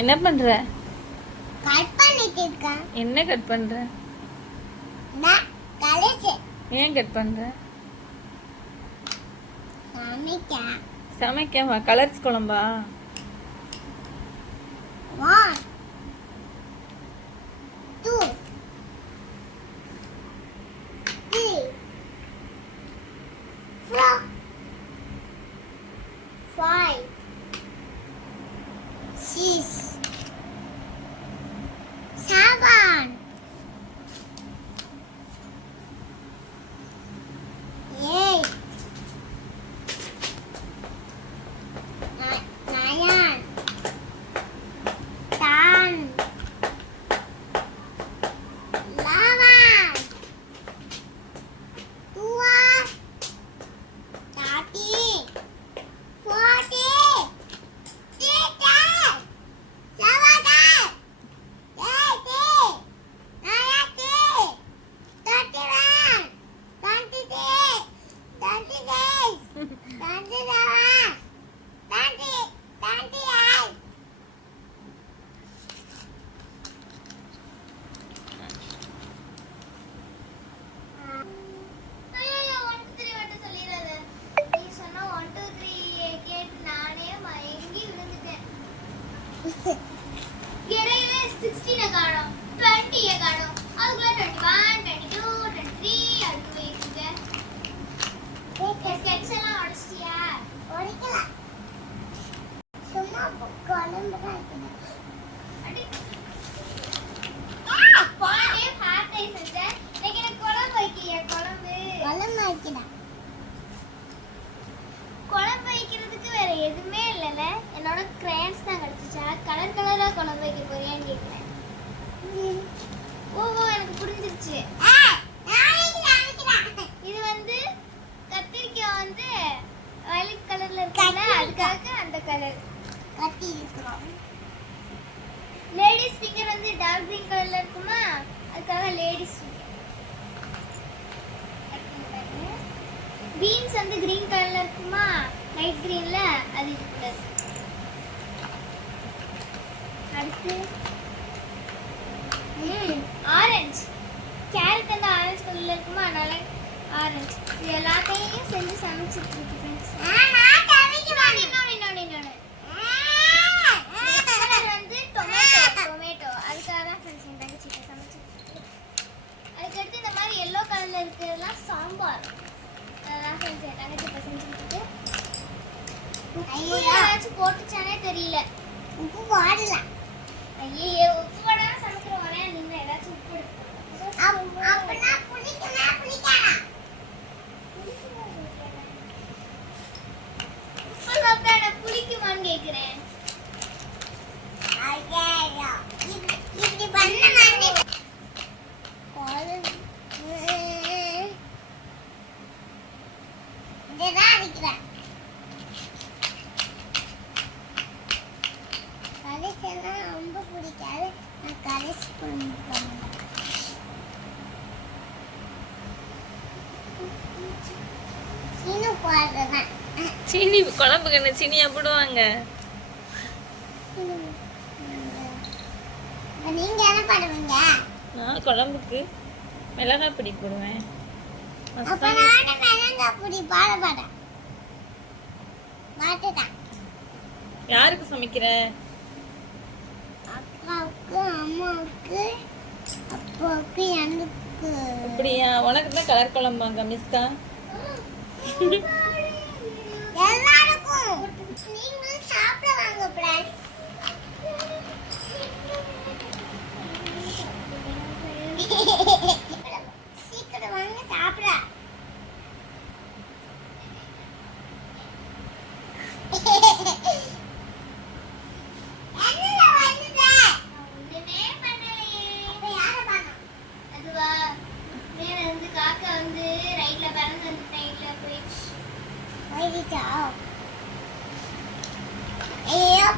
என்ன பண்ற? கட் பண்ணிட்டு இருக்கேன் என்ன கட் பண்ற? நான் கழிச்சு ஏன் கட் பண்ற? சமைக்க. சமைக்கவா? கலர்ஸ் குழம்பா? இடையில 16 அ காணோம், 20 அ காணோம். அதுக்குள்ள 21, 22, 23 அடுத்து போயிட்டு sketch எல்லாம் உடைச்சிட்டியா? சும்மா குழம்பு அடி. பானே பாட்டை செஞ்சேன். இன்னைக்கு எனக்கு குழம்பு குழம்பு. வைக்கிறேன் குழம்பு வைக்கிறதுக்கு வேற எதுவுமே இல்லைல்ல. என்னோட கிரேன்ஸ் தான் கிடைச்சிச்சா கலர் கலரா குழம்பு வைக்க போறியான்னு கேட்குறேன் ஓ ஓ எனக்கு புரிஞ்சிருச்சு. இது வந்து கத்திரிக்காய் வந்து வயலட் கலர்ல இருக்குல்ல அதுக்காக அந்த கலர் கத்தி லேடிஸ் ஃபிங்கர் வந்து டார்க் கிரீன் கலர்ல இருக்குமா? அதுக்காக லேடிஸ் ஃபிங்கர் பீன்ஸ் வந்து கிரீன் கலர்ல இருக்குமா? லைட் கிரீன்ல அது அடுத்து ஆரஞ்சு கேரட் வந்து ஆரஞ்சு கலர்ல இருக்குமா? அதனால ஆரஞ்சு இது எல்லாத்தையும் செஞ்சு சமைச்சிட்டு இருக்கு ஃப்ரெண்ட்ஸ் இன்னொன்று இன்னொன்று இன்னொன்று கலர் வந்து டொமேட்டோ டொமேட்டோ அதுக்காக தான் ஃப்ரெண்ட்ஸ் என் தங்கச்சி சமைச்சிட்டு அதுக்கடுத்து இந்த மாதிரி எல்லோ கலர்ல இருக்கிறதுலாம் சாம்பார். அதெல்லாம் ஃப்ரெண்ட்ஸ் என் தங்கச்சி இப்போ செஞ்சுக்கிட்டு உப்பு ஏதாச்சும் போட்டுச்சானே தெரியல. உப்பு போடல. ஐயோ உப்பு போடாம சமைக்கிறோம் ஏதாச்சும் உப்பு அப்படின்னா புளிக்குமா சீனு குழம்புக்கு என்ன சீனியா போடுவாங்க. நீங்க என்ன பண்ணுவீங்க? நான் குழம்புக்கு மிளகாய் பொடி போடுவேன். அப்ப மசாலா. நானும் மிளகா பொடி பாட பாடேன் பாட்டுதான் யாருக்கு சமைக்கிற? அக்காவுக்கு அம்மாவுக்கு அப்பாவுக்கு எனக்கு. அப்படியா? உனக்கு தான் கலர் குழம்பாங்க மிஸ்கா எல்லாருக்கும் நீங்களும் சாப்பிட வாங்க ஃப்ரெண்ட்ஸ் சீக்கிரம் வாங்க சாப்பிட. காக்கா வந்து ரைட்ல பறந்து ரைட்ல போயிடுச்சு. போயிடுச்சா? ஐயோ